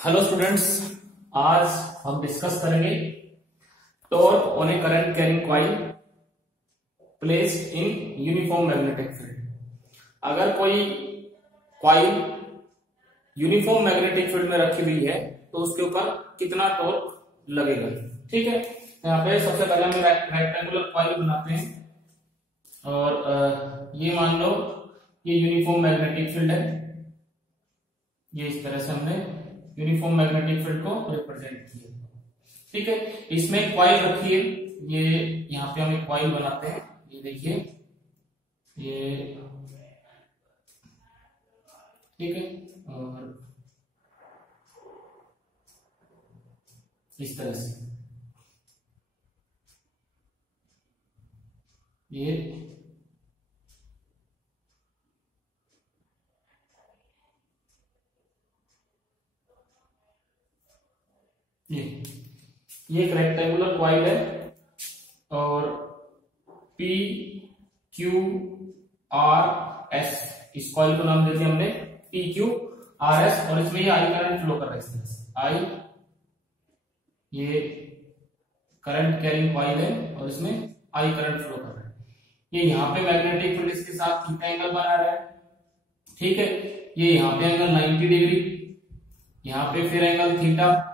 Hello students, आज हम discuss करेंगे torque on A current carrying coil placed in uniform magnetic field. अगर कोई कॉइल यूनिफॉर्म मैग्नेटिक फील्ड में रखी हुई है तो उसके ऊपर कितना टॉर्क लगेगा। ठीक है, यहाँ पे सबसे पहले हम रेक्टेंगुलर कॉइल बनाते हैं और ये मान लो ये यूनिफॉर्म मैग्नेटिक फील्ड है। ये इस तरह से हमने यूनिफॉर्म मैग्नेटिक फील्ड को रिप्रेजेंट किया। ठीक है, इसमें कॉइल रखी है। ये यहाँ पे हम एक कॉइल बनाते हैं। ये देखिए, ये ठीक है, और इस तरह से ये एक रेक्टेंगुलर कॉइल है और P Q R S, इस कॉइल को नाम देते हैं हमने P Q R S, और इसमें ये I करंट फ्लो कर रहा है। इस तरह से I, ये करंट कैरिंग कॉइल है और इसमें I करंट फ्लो कर रहा है। ये यहाँ पे मैग्नेटिक फील्ड इसके साथ थीटा एंगल बना रहा है। ठीक है, ये यहाँ पे एंगल 90 डिग्री, यहाँ पे फिर एंगल थीटा,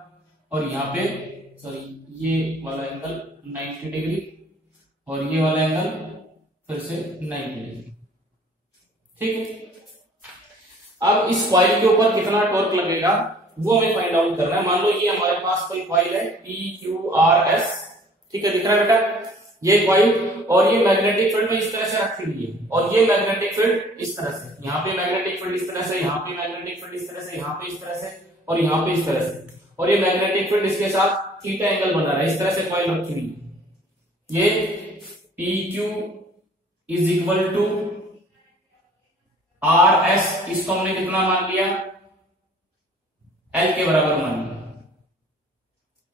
और यहाँ पे सॉरी ये वाला एंगल 90 डिग्री और ये वाला एंगल फिर से 90 डिग्री। ठीक है, अब इस कॉइल के ऊपर कितना टॉर्क लगेगा वो हमें फाइंड आउट करना है। मान लो ये हमारे पास कोई कॉइल है PQRS। ठीक है, दिख रहा है बेटा ये कॉइल, और ये मैग्नेटिक फील्ड में इस तरह से रखी हुई है, और ये मैग्नेटिक फील्ड इस तरह से, यहाँ पे मैग्नेटिक फील्ड इस तरह से, यहाँ पे मैग्नेटिक फील्ड इस तरह से, यहाँ पे इस तरह से, और यहाँ पे इस तरह से, और ये मैग्नेटिक फील्ड इसके साथ थीटा एंगल बना रहा है। इस तरह से कॉइल रखी हुई है। ये PQ is equal to RS, इसको हमने कितना मान लिया, L के बराबर मान लिया।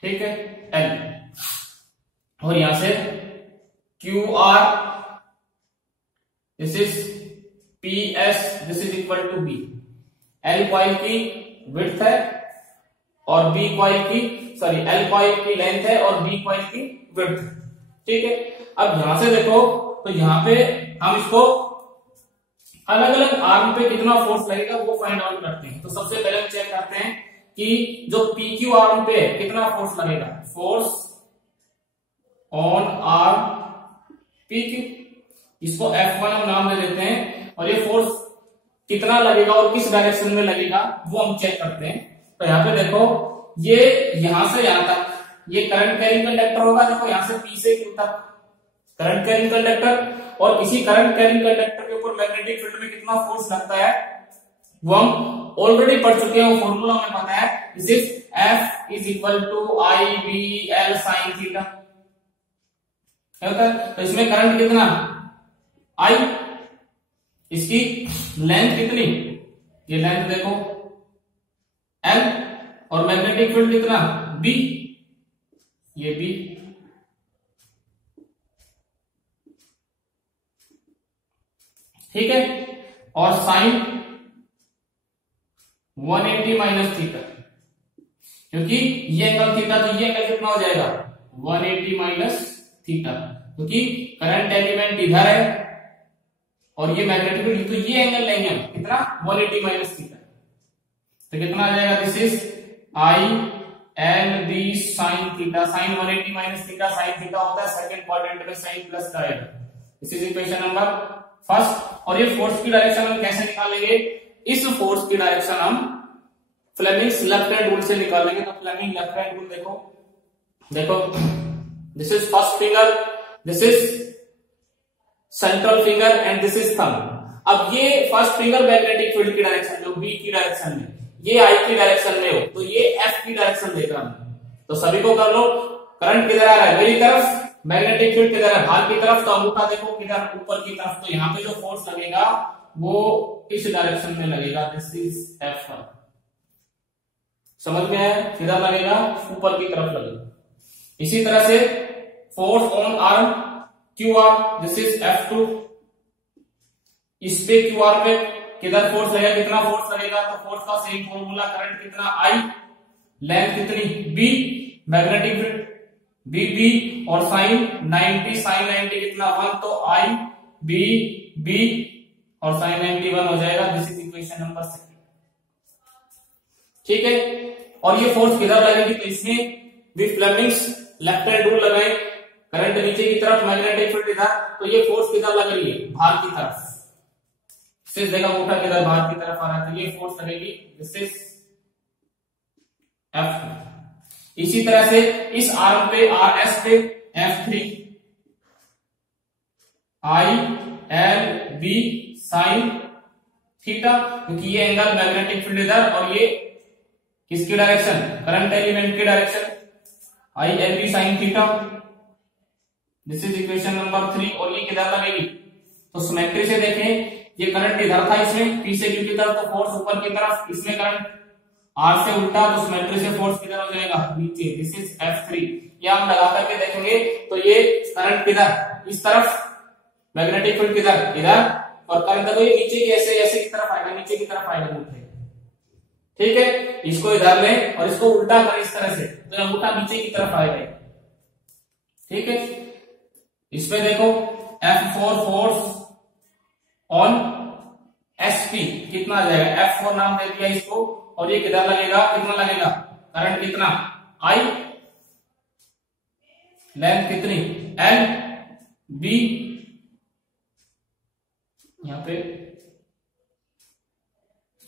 ठीक है, L, और यहां से QR, this is PS, this is equal to B। L coil की विड्थ है और B कॉइल की L कॉइल की लेंथ है और B कॉइल की विड्थ। ठीक है, अब यहां से देखो तो यहां पे हम इसको अलग अलग आर्म पे कितना फोर्स लगेगा वो फाइंड आउट करते हैं। तो सबसे पहले हम चेक करते हैं कि जो PQ आर्म पे कितना फोर्स लगेगा। फोर्स ऑन आर्म PQ, इसको F1 हम नाम दे देते हैं, और ये फोर्स कितना लगेगा और किस डायरेक्शन में लगेगा वो हम चेक करते हैं। तो यहाँ पे देखो, ये यहां से यहां तक ये करंट कैरिंग कंडक्टर होगा। देखो यहां से P से Q तक करंट कैरिंग कंडक्टर, और किसी करंट कैरिंग कंडक्टर के ऊपर मैग्नेटिक फील्ड में कितना फोर्स लगता है वो हम ऑलरेडी पढ़ चुके हैं, वो फॉर्मूला हमें पता है। This is F is equal to IBL sine theta. तो इसमें करंट कितना I, इसकी लेंथ कितनी, ये लेंथ देखो L, और मैग्नेटिक फील्ड कितना B, ये B। ठीक है, और साइन 180 माइनस थीटा, क्योंकि ये एंगल थीटा, तो ये एंगल कितना हो जाएगा 180 माइनस थीटा, क्योंकि करंट एलिमेंट इधर है और ये मैग्नेटिक फील्ड, तो ये एंगल लेंगे हम कितना 180 माइनस थीटा, तो कितना आ जाएगा, this is ILB sine theta. Sine 180 minus theta, sine theta होता है सेकंड क्वाड्रेंट में साइन प्लस का आएगा। This is equation number first. और ये फोर्स की डायरेक्शन हम कैसे निकालेंगे, इस फोर्स की डायरेक्शन हम फ्लेमिंग्स लेफ्ट हैंड रूल से निकालेंगे। तो फ्लेमिंग लेफ्ट हैंड रूल देखो, this is first finger, this is central finger and this is thumb. अब ये फर्स्ट फिंगर मैग्नेटिक फील्ड की डायरेक्शन जो B की डायरेक्शन में, ये I की डायरेक्शन में हो, तो ये F की डायरेक्शन देख रहा हूं। तो सभी को कर लो, करंट किधर आ रहा है मेरी तरफ, मैग्नेटिक फील्ड किधर है बाहर की तरफ, तो अंगूठा देखो किधर ऊपर की तरफ, तो यहाँ पे जो फोर्स लगेगा वो इस डायरेक्शन में लगेगा। दिस इज F1, समझ में आया, किधर लगेगा ऊपर की तरफ लगेगा। इसी तरह से force on arm QR, this is F2, इस पे क्यूआर पे किधर फोर्स लगेगा, कितना फोर्स लगेगा, तो फोर्स का सेम फॉर्मूला करंट कितना I, लेंथ कितनी B, magnetic field B B, और साइन 90, साइन 90 कितना 1, तो आई बी बी और साइन 90 1 हो जाएगा। This is equation number 6। ठीक है, और ये फोर्स किधर लगेगी, तो इसमें with Fleming's left hand rule लगाए, करंट नीचे की तरफ, मैग्नेटिक फील्ड इधर, तो ये फोर्स किधर लग रही है, बाहर की तरफ। सिर्फ देखा उठा किधर बाहर की तरफ आ रहा है, तो ये फोर्स लगेगी दिस इज F। इसी तरह से इस आर्म पे RS पे F3 I L B sine theta, क्योंकि ये एंगल मैग्नेटिक फील्ड इधर और ये किसकी डायरेक्शन, करंट एलिमेंट की direction, I L B sine theta. This is equation number 3। और ये किधर लगेगी, तो सिमेट्री से देखें, ये करंट इधर था इसमें P से Q की तरफ, तो फोर्स ऊपर की तरफ, इसमें करंट R से उल्टा, तो सिमेट्री से फोर्स किधर हो जाएगा, नीचे। This is F3। ये हम लगा करके देखेंगे, तो ये करंट किधर, इस तरफ, मैग्नेटिक फील्ड किधर, इधर, और करंट देखो ये नीचे की ऐसे ऐसे की तरफ आएगा, नीचे की तरफ आएगा अंगूठे। ठीक है, इसको इधर लें और इसको उल्टा करें इस तरह से, तो अंगूठा नीचे की तरफ आएगा। ठीक है, इसमें देखो F4 फोर्स ऑन SP कितना आ जाएगा, F4 नाम दे दिया इसको, और ये किधर लगेगा, कितना लगेगा, करंट कितना I, लेंथ कितनी L, B, यहां पे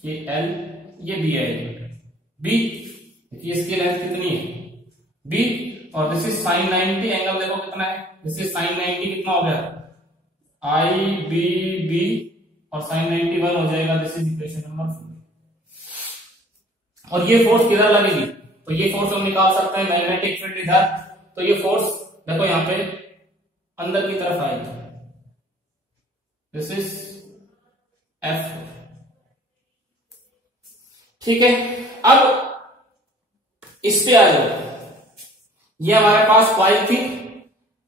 ये L, ये B है, B, इसकी लेंथ कितनी है B, और दिस इज साइन 90, एंगल देखो कितना है, दिस इज साइन 90 कितना हो गया, I B B और साइन 90 1 हो जाएगा। This is equation number 4। और ये फोर्स किधर लगेगी, तो ये फोर्स हम निकाल सकते हैं, मैग्नेटिक फील्ड इधर, तो ये फोर्स देखो यहां पे अंदर की तरफ आएगी। This is F। ठीक है, अब इस पे आ जाओ, ये हमारे पास कॉइल थी,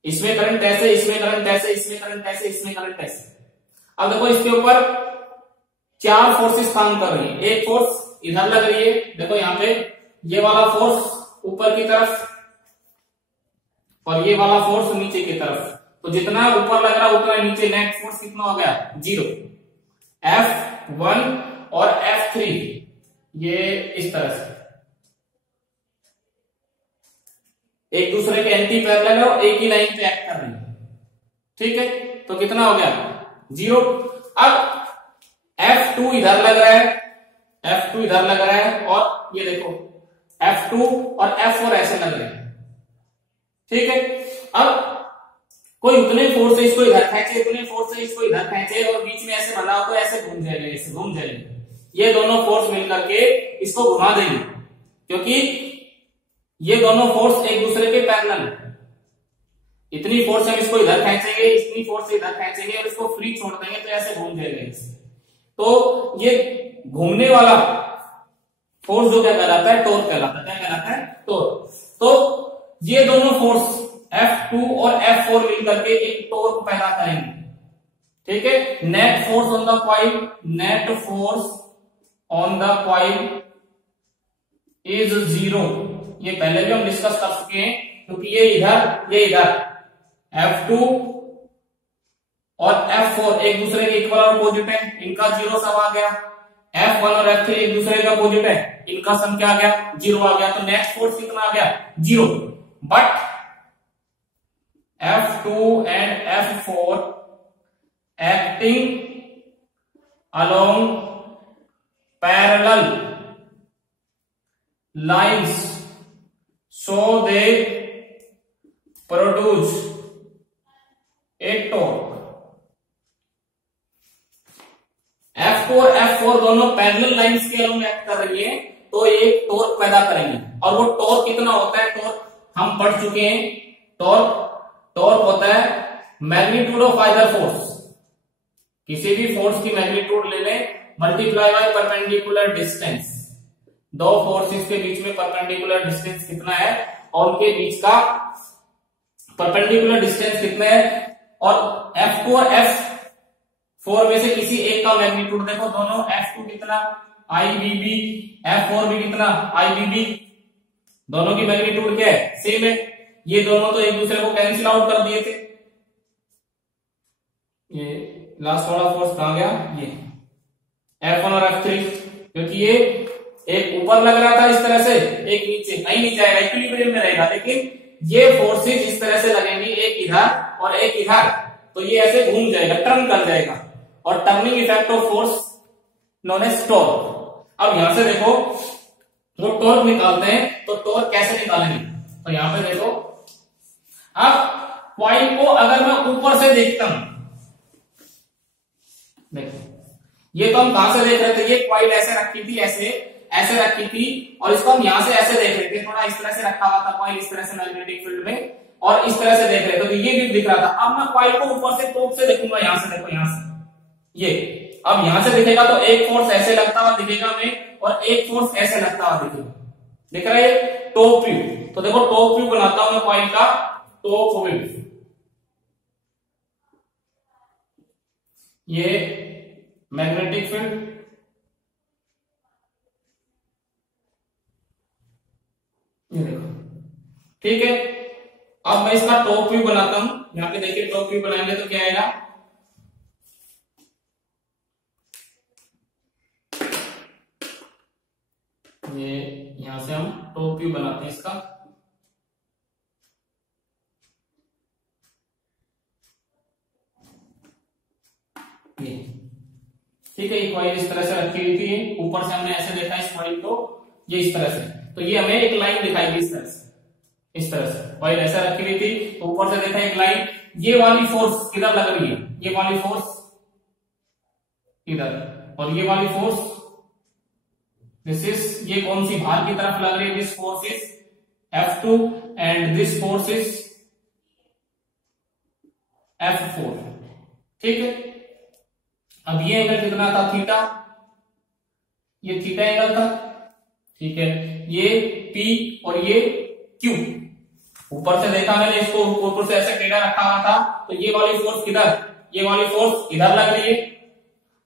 इसमें करंट ऐसे, इसमें करंट ऐसे, इसमें करंट ऐसे, इसमें करंट ऐसे। अब देखो इसके ऊपर 4 फोर्सेस काम कर रही है, एक फोर्स इधर लग रही है, देखो यहां पे ये वाला फोर्स ऊपर की तरफ और ये वाला फोर्स नीचे की तरफ, तो जितना ऊपर लग रहा है उतना नीचे, नेट फोर्स कितना हो गया 0। F1 और F3 ये इस तरह से एक दूसरे के एंटी पैरेलल और एक ही लाइन पे एक्ट कर रही है। ठीक है, तो कितना हो गया 0। अब F2 इधर लग रहा है, F2 इधर लग रहा है, और ये देखो F2 और F4 ऐसे लग रहे हैं। ठीक है, अब कोई उतने फोर्स से इसको इधर खींचे, उतने फोर्स से इसको इधर खींचे, और बीच में ऐसे बना हो तो ऐसे घूम जाएगा, ऐसे घूम जाएगा। ये दोनों फोर्स मिलकर के इसको घुमा देंगे, क्योंकि ये दोनों फोर्स एक दूसरे के पैरेलल है। इतनी फोर्स हम इसको इधर खींचेंगे, इतनी फोर्स इधर खींचेंगे और इसको फ्री छोड़ देंगे तो ऐसे घूम जाएगा। तो ये घूमने वाला फोर्स जो क्या कहलाता है, टॉर्क कहलाता है। क्या कहलाता है, टॉर्क। तो ये दोनों फोर्स F2 और F4 मिलकर के एक टॉर्क पैदा करेंगे। ठीक है, net force on the coil, net force on the coil is 0। ये पहले भी हम डिस्कस कर चुके हैं, क्योंकि ये इधर F2 और F4 एक दूसरे के इक्वल और अपोजिट है, इनका 0 सब आ गया। F1 और F3 एक दूसरे के अपोजिट है, इनका सम क्या आ गया 0 आ गया। तो नेट फोर्स कितना आ गया 0। But F2 and F4 acting along parallel lines, so they produce a torque। F4 और F4 दोनों पैरेलल लाइंस के अलोंग एक्ट कर रही है, तो एक टॉर्क पैदा करेंगे। और वो टॉर्क कितना होता है, टॉर्क हम पढ़ चुके हैं। टॉर्क होता है मैग्नीट्यूड ऑफ आइदर फोर्स, किसी भी फोर्स की मैग्नीट्यूड ले लें, मल्टीप्लाई बाय परपेंडिकुलर डिस्टेंस। दो फोर्सेस के बीच में परपेंडिकुलर डिस्टेंस कितना है, और उनके बीच का परपेंडिकुलर डिस्टेंस कितना है। और F2 और F4 में से किसी एक का मैग्नीट्यूड देखो, दोनों F2 कितना IBB, F4 भी कितना IBB। दोनों की मैग्नीट्यूड क्या है, सेम है। ये दोनों तो एक दूसरे को कैंसिल आउट कर दिए थे। ये लास्ट वाला फोर्स कहां गया, ये F1 और F3, क्योंकि ये एक ऊपर लग रहा था इस तरह से, एक नीचे, कहीं नहीं जाएगा, इक्विलिब्रियम में रहेगा। लेकिन ये फोर्सेज इस तरह से लगेंगी, एक इधर और एक इधर, तो ये ऐसे घूम जाएगा, टर्न कर जाएगा, और turning effect of force known as torque. अब यहां से देखो वो टॉर्क निकालते हैं, तो टॉर्क कैसे निकालेंगे, तो यहां पे देखो, अब कॉइल को अगर मैं ऊपर से देखता हूं, देखो ये तो हम कहां से देख रहे थे, ये कॉइल ऐसे रखी थी, ऐसे ऐसे रखी थी, और इसको हम यहां से ऐसे देख रहे थे, थोड़ा इस तरह से रखा हुआ था कॉइल, इस तरह से मैग्नेटिक फील्ड में, और इस तरह से देख रहे थे, तो ये भी दिख रहा था। अब मैं कॉइल को ऊपर से टॉप से देखूंगा, यहां से देखो, यहां से ये, अब यहां से दिखेगा तो एक फोर्स ऐसे लगता हुआ दिखेगा हमें, और एक फोर्स ऐसे लगता हुआ दिखेगा, दिख रहा है टॉप व्यू। तो देखो टॉप व्यू बनाता हूं मैं कॉइल का, टॉप व्यू, ये मैग्नेटिक फील्ड, ये देखो, ठीक है। अब मैं इसका टॉप व्यू बनाता हूं, यहां पे देखिए टॉप व्यू बनाएंगे तो क्या आएगा, ये यहां से हम टॉप व्यू बनाते हैं इसका, ये ठीक है। ये कॉइल इस तरह से रखी हुई थी, ऊपर से हमने ऐसे देखा इस कॉइल को, ये इस तरह से, तो ये हमें एक लाइन दिखाई इस तरह से, इस तरह से कॉइल ऐसा रखी हुई थी, तो ऊपर से देखा एक लाइन, ये वाली फोर्स किधर लग रही है, ये वाली फोर्स इधर, और ये वाली फोर्स दिस इज, ये कौन सी भार की तरफ लग रही है, this force is F2 and this force is F4, ठीक है। अब ये एंगल कितना था, थीटा, ये थीटा एंगल था, ठीक है। ये P और ये Q, ऊपर से देखा मैंने इसको, ऊपर से ऐसे टेढ़ा रखा हुआ था, तो ये वाली फोर्स किधर, ये वाली फोर्स इधर लग रही है,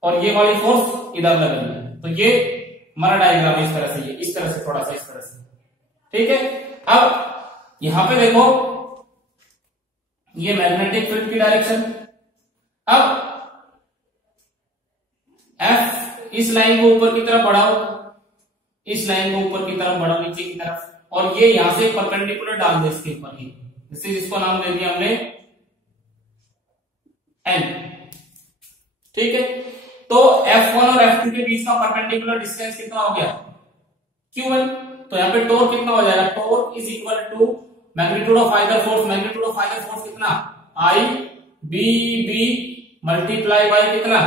और ये वाली फोर्स इधर लग रही है, तो ये हमारा डायग्राम इस तरह से, ये इस तरह से, थोड़ा सा इस तरह से, ठीक है। अब यहां पे देखो, ये मैग्नेटिक फील्ड की डायरेक्शन, अब F इस लाइन को ऊपर की तरफ बढ़ाओ, इस लाइन को ऊपर की तरफ बढ़ाओ, नीचे की तरफ, और ये यहां से परपेंडिकुलर डाल दे इसके ऊपर ही, जैसे इसको नाम दे दिया हमने N, ठीक है। तो F1 और F2 के बीच का परपेंडिकुलर डिस्टेंस कितना हो गया, Q1, तो यहाँ पे टॉर्क कितना हो जाएगा, torque is equal to magnitude of either force, magnitude of either force कितना, I B B multiply by कितना,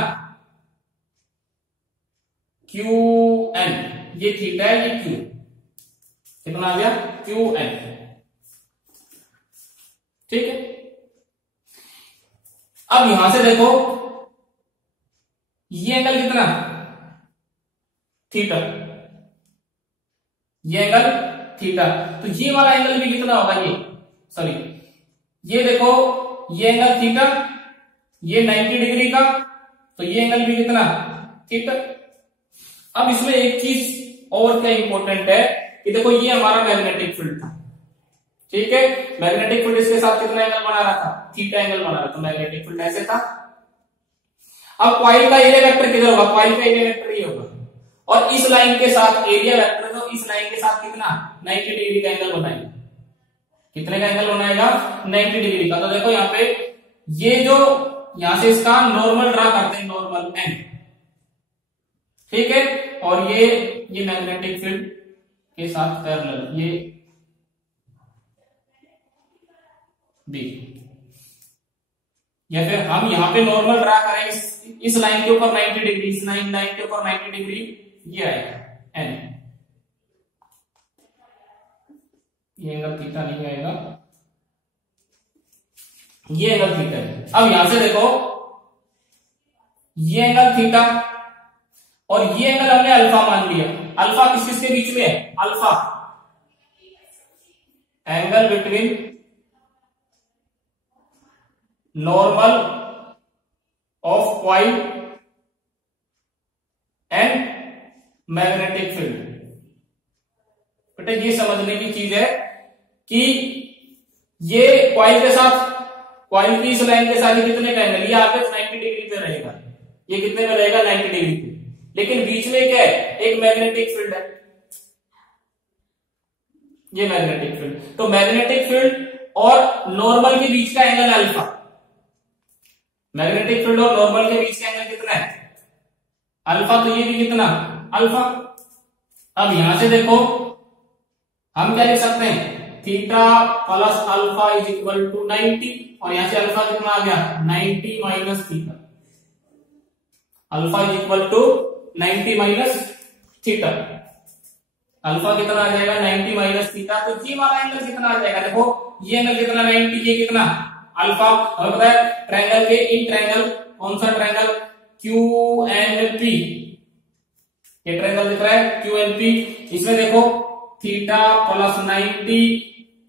QN, ये थीटा है, ये Q, कितना आ गया, QN, ठीक है। अब यहां से देखो, ये एंगल कितना, थीटा, ये एंगल थीटा, तो ये वाला एंगल भी कितना होगा, ये सॉरी, ये देखो, ये एंगल थीटा, ये 90 डिग्री का, तो ये एंगल भी कितना, थीटा। अब इसमें एक चीज और क्या इंपॉर्टेंट है कि देखो, ये हमारा मैग्नेटिक फील्ड था, ठीक है। मैग्नेटिक फील्ड इसके साथ कितना एंगल बना रहा था, थीटा एंगल बना रहा था, मैग्नेटिक फील्ड ऐसे था। अब कॉइल का एरिया वेक्टर किधर होगा, कॉइल का एरिया वेक्टर ये होगा, और इस लाइन के साथ एरिया वेक्टर, तो इस लाइन के साथ कितना 90 डिग्री का एंगल बनाएगा, कितने का एंगल बनाएगा, 90 डिग्री का। तो देखो यहाँ पे, ये जो यहां से इसका नॉर्मल ड्रा करते हैं, नॉर्मल N, ठीक है, और ये मैग्नेटिक फील्ड के साथ पैरेलल, ये B, या फिर हम यहां पे नॉर्मल ड्रा करें इस लाइन के ऊपर 90 डिग्री, इस लाइन के ऊपर 90 डिग्री, ये आएगा N, ये एंगल थीटा नहीं आएगा, ये एंगल थीटा है। अब यहां से देखो, ये एंगल थीटा और ये एंगल हमने अल्फा मान लिया, अल्फा किसके बीच में है, alpha angle between normal of coil and magnetic field, बेटा ये समझने की चीज है कि ये कॉइल के साथ, कॉइल की इस लाइन के साथ कितने का एंगल, ये ऑलवेज 90 डिग्री पे रहेगा, ये कितने पे रहेगा 90 डिग्री पे, लेकिन बीच में क्या है, एक मैग्नेटिक फील्ड है, ये मैग्नेटिक फील्ड। तो मैग्नेटिक फील्ड और नॉर्मल के बीच का एंगल अल्फा, मैग्नेटिक फील्ड और नॉर्मल के बीच का एंगल कितना है अल्फा, तो ये भी कितना अल्फा। अब यहां से देखो हम क्या लिख सकते हैं, theta plus alpha is equal to 90, और यहां से अल्फा कितना आ गया 90 minus theta, alpha is equal to 90 minus theta, alpha कितना आ जाएगा 90 माइनस थीटा। तो ये वाला एंगल कितना आ जाएगा, देखो ये एंगल कितना 90, ये कितना अल्फा। हमें पता है ट्रायंगल के इन ट्रायंगल, कौन सा ट्रायंगल क्यू एंड पी, ये ट्रायंगल दिख रहा है क्यू एंड पी, इसमें देखो थीटा प्लस 90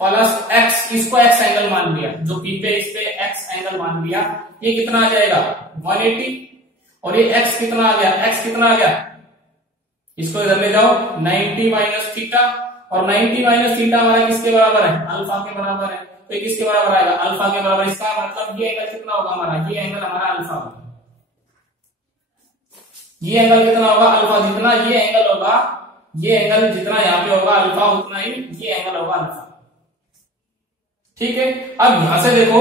प्लस एक्स, इसको एक्स एंगल मान लिया, जो पी पे इस पे एक्स एंगल मान लिया, ये कितना आ जाएगा 180, और ये एक्स कितना आ गया, एक्स कितना आ गया, इसको इधर ले जाओ 90 माइनस थीटा, और 90 माइनस थीटा हमारा किसके बराबर है अल्फा के बराबर है, तो ये किसके बराबर आएगा अल्फा के बराबर। इसका मतलब ये एंगल कितना होगा हमारा, ये एंगल हमारा अल्फा होगा, ये एंगल कितना होगा अल्फा, जितना ये एंगल होगा, ये एंगल जितना यहाँ पे होगा अल्फा, उतना ही ये एंगल होगा अल्फा, ठीक है। अब यहां से देखो,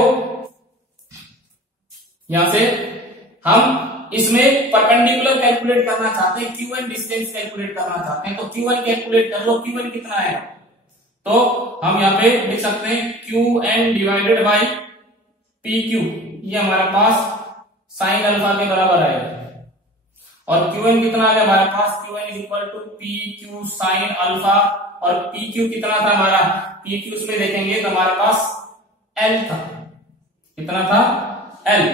यहां से हम इसमें परपेंडिकुलर कैलकुलेट करना चाहते हैं, क्यू एन डिस्टेंस कैलकुलेट करना चाहते हैं, तो क्यू एन कैलकुलेट कर लो, क्यू एन कितना है, तो हम यहाँ पे लिख सकते हैं Q N divided by P Q, ये हमारा पास साइन अल्फा के बराबर आएगा, और क्यू एन कितना आ गया हमारे पास, Q N is equal to P Q sine alpha, और पी क्यू कितना था हमारा, पी क्यू उसमें देखेंगे तो हमारे पास एल था, कितना था एल,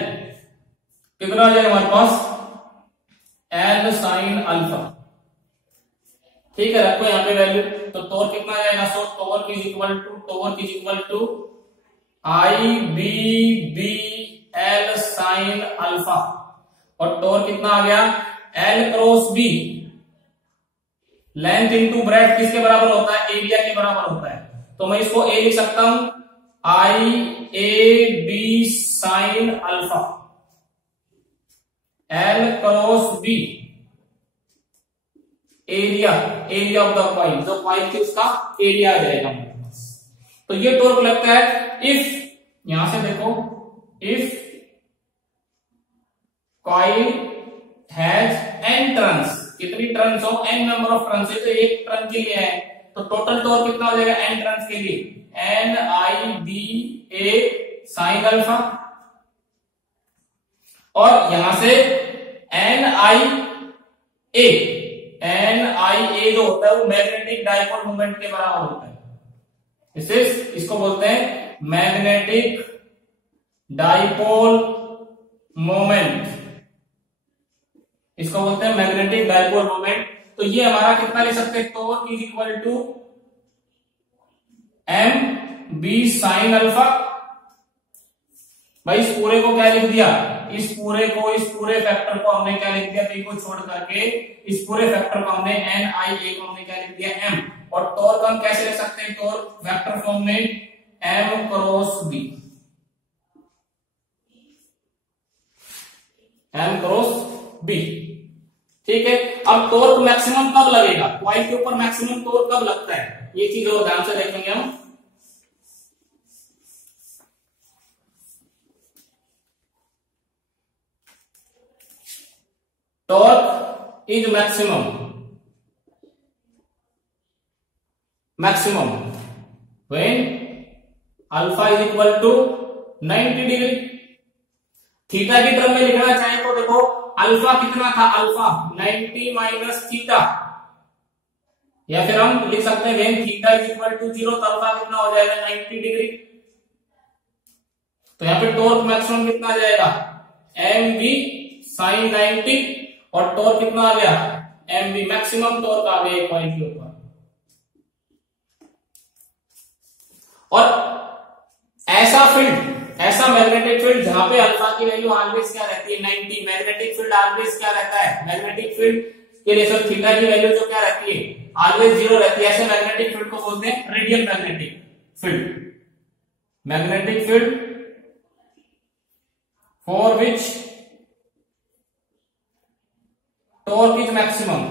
कितना आ जाएगा हमारे पास एल साइन अल्फा, ठीक है। रखो यहाँ पे वैल्यू, तो टॉर्क कितना आ जाएगा, so torque is equal to I B B L sine alpha, और टॉर्क कितना आ गया L cross B, length into breadth किसके बराबर होता है, एरिया के बराबर होता है, तो मैं इसको ए लिख सकता हूं I A B sine alpha, L cross B area of the coil, जो कॉइल थी उसका एरिया आ जाएगा मेरे पास। तो ये टॉर्क लगता है इफ, यहां से देखो if coil has an turns, कितनी टर्न्स हो, एन नंबर ऑफ टर्न्स है, तो एक टर्न के लिए है, तो टोटल टॉर्क कितना हो जाएगा एन टर्न्स के लिए, एन आई बी ए साइन अल्फा, और यहां से एन आई ए जो होता है वो मैग्नेटिक डाइपोल मोमेंट के बराबर होता है, इसको बोलते हैं मैग्नेटिक डाइपोल मोमेंट, इसको बोलते हैं मैग्नेटिक डाइपोल मोमेंट। तो ये हमारा कितना ले सकते हैं, torque is equal to M B sine alpha, भाई इस पूरे को क्या लिख दिया, इस पूरे फैक्टर को हमने क्या लिख दिया, बी को छोड़ करके इस पूरे फैक्टर को हमने एन आई ए को हमने क्या लिख दिया एम, और टॉर्क हम कैसे लिख सकते हैं, टॉर्क वेक्टर फॉर्म में M cross B, M cross B, ठीक है। अब टॉर्क मैक्सिमम कब लगेगा, कॉइल के ऊपर मैक्सिमम टॉर्क कब लगता है, ये चीज और ध्यान से देखेंगे हम। Torque is maximum when alpha is equal to 90 degree. Theta की टर्म में लिखना चाहे तो देखो अल्फा कितना था, अल्फा 90 माइनस थीटा, या फिर हम लिख सकते हैं when theta is equal to 0, तो अल्फा कितना हो जाएगा 90 डिग्री। तो यहाँ पे टॉर्क मैक्सिमम कितना आ जाएगा एम बी साइन 90, और टॉर्क कितना आ गया एम बी, मैक्सिमम टॉर्क आ गया कॉइल के ऊपर। और ऐसा मैग्नेटिक फील्ड जहां पे अल्फा की वैल्यू ऑलवेज क्या रहती है 90, मैग्नेटिक फील्ड ऑलवेज क्या रहता है, मैग्नेटिक फील्ड के लिए थीटा की वैल्यू जो क्या रहती है ऑलवेज जीरो रहती है, ऐसे मैग्नेटिक फील्ड को बोलते हैं radial magnetic field. Magnetic field for which torque is maximum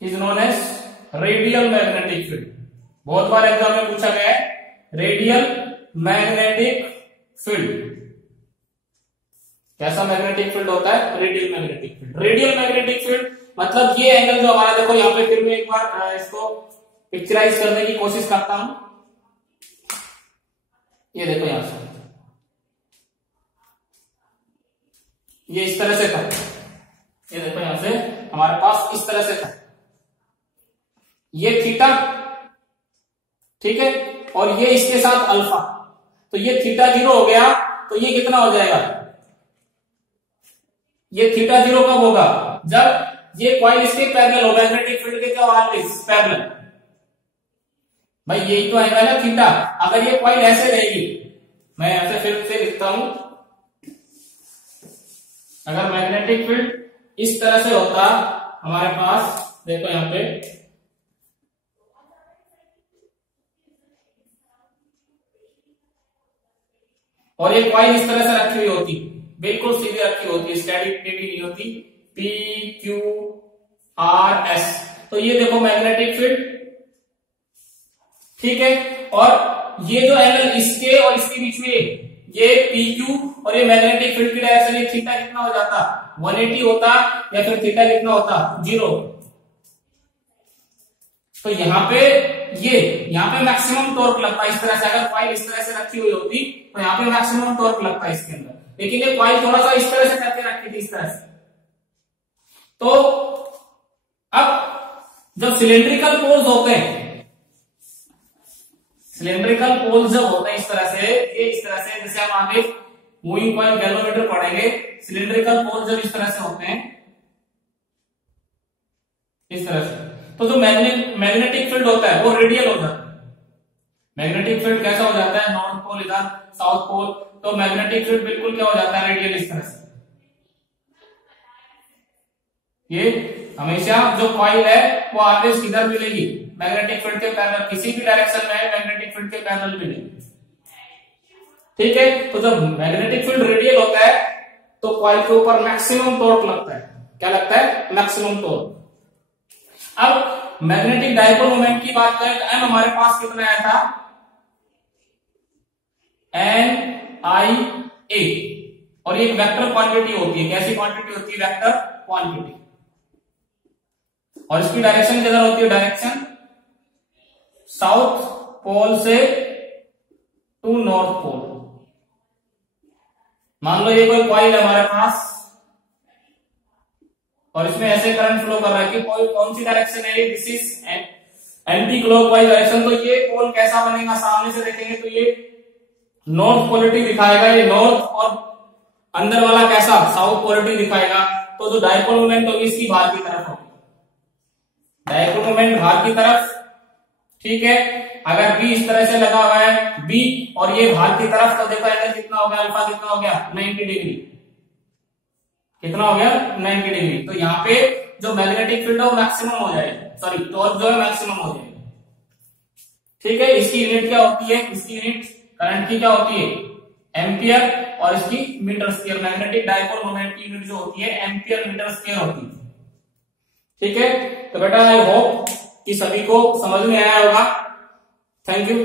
is known as radial magnetic field. बहुत बार एग्जाम में पूछा गया है रेडियल मैग्नेटिक फील्ड। कैसा मैग्नेटिक फील्ड होता है? Radial magnetic field. Radial magnetic field मतलब ये एंगल जो हमारा, देखो यहाँ पे फिर मैं एक बार इसको पिक्चराइज करने की कोशिश करता हूं। ये देखो यहां से ये इस तरह से था, ये देखो यहां से हमारे पास इस तरह से था, ये थीटा, ठीक है, और ये इसके साथ अल्फा, तो ये थीटा जीरो हो गया, तो ये कितना हो जाएगा? ये थीटा जीरो कब होगा? जब ये कॉइल इसके पैरेलल हो, मैग्नेटिक फील्ड के जो ऑलवेज पैरेलल। भाई यही तो आएगा ना थीटा। अगर ये कॉइल ऐसे रहेगी, मैं ऐसे फिर से लिखता हूं, अगर मैग्नेटिक फील्ड इस तरह से होता हमारे पास, देखो यहां पे, और ये कॉइल इस तरह से रखी हुई होती, बिल्कुल सीधी रखी होती, स्टैटिक भी नहीं होती, पी क्यू आर एस, तो ये देखो मैग्नेटिक फील्ड, ठीक है, और ये जो एंगल इसके और इसके बीच में ये पी क्यू और ये मैग्नेटिक फील्ड की डायरेक्शन, ये थीटा कितना हो जाता? 180 होता, या फिर थीटा कितना होता? 0। तो यहाँ पे यहाँ पे मैक्सिमम टॉर्क लगता है इस तरह से। अगर कॉइल इस तरह से रखी हुई होती तो यहाँ पे मैक्सिमम टॉर्क लगता है इसके अंदर, लेकिन ये कॉइल थोड़ा सा इस तरह से करके रखी थी, इस तरह से। तो अब जब सिलेंड्रिकल पोल्स होते हैं, सिलेंड्रिकल पोल्स जब होते हैं इस तरह से, ये इस तरह से, जैसे हम आगे मूविंग कॉइल गैल्वेनोमीटर पढ़ेंगे, सिलेंड्रिकल पोल्स जब इस तरह से होते हैं, इस तरह से, तो जो मैग्नेटिक फील्ड होता है वो रेडियल हो जाता है। मैग्नेटिक फील्ड कैसा हो जाता है? नॉर्थ पोल इधर, साउथ पोल, तो मैग्नेटिक फील्ड बिल्कुल क्या हो जाता है? रेडियल, इस तरह से। ये हमेशा जो कॉइल है वो ऑलवेज किधर मिलेगी? मैग्नेटिक फील्ड के पैरेलल, किसी भी डायरेक्शन में मैग्नेटिक फील्ड के पैरेलल मिलेगी, ठीक है। तो जब मैग्नेटिक फील्ड रेडियल होता है तो कॉइल के ऊपर मैक्सिमम टॉर्क लगता है। क्या लगता है? Maximum torque. अब मैग्नेटिक डायपोल मोमेंट की बात करें तो एम हमारे पास कितना आया था? एन आई ए, और ये वेक्टर क्वांटिटी होती है। कैसी क्वांटिटी होती है? Vector quantity. और इसकी डायरेक्शन किधर होती है? डायरेक्शन साउथ पोल से टू नॉर्थ पोल। मान लो ये कोई कॉइल है हमारे पास और इसमें ऐसे करंट फ्लो कर रहा है कि कौन सी डायरेक्शन है ये? This is anti clockwise direction. तो ये पोल कैसा बनेगा? सामने से देखेंगे तो ये नॉर्थ पोलरिटी दिखाएगा, ये नॉर्थ, और अंदर वाला कैसा? साउथ पोलरिटी दिखाएगा। तो जो डायपोल मोमेंट होगी इसकी बाहर की तरफ होगी, डायपोल मोमेंट बाहर की तरफ, ठीक है। अगर बी इस तरह से लगा हुआ है बी और ये बाहर की तरफ, तो देखो एंगल कितना हो गया? अल्फा कितना हो गया? 90 डिग्री। कितना हो गया? 90 डिग्री। तो यहाँ पे जो मैग्नेटिक फील्ड है वो मैक्सिमम हो जाएगा, सॉरी टॉर्क जो है मैक्सिमम हो जाएगा, ठीक है। इसकी यूनिट क्या होती है? इसकी यूनिट करंट की क्या होती है? एम्पियर, और इसकी metre square. Magnetic dipole moment की यूनिट जो होती है एम्पियर मीटर स्क्वायर होती है, ठीक है। तो बेटा आई होप कि सभी को समझ में आया होगा। Thank you.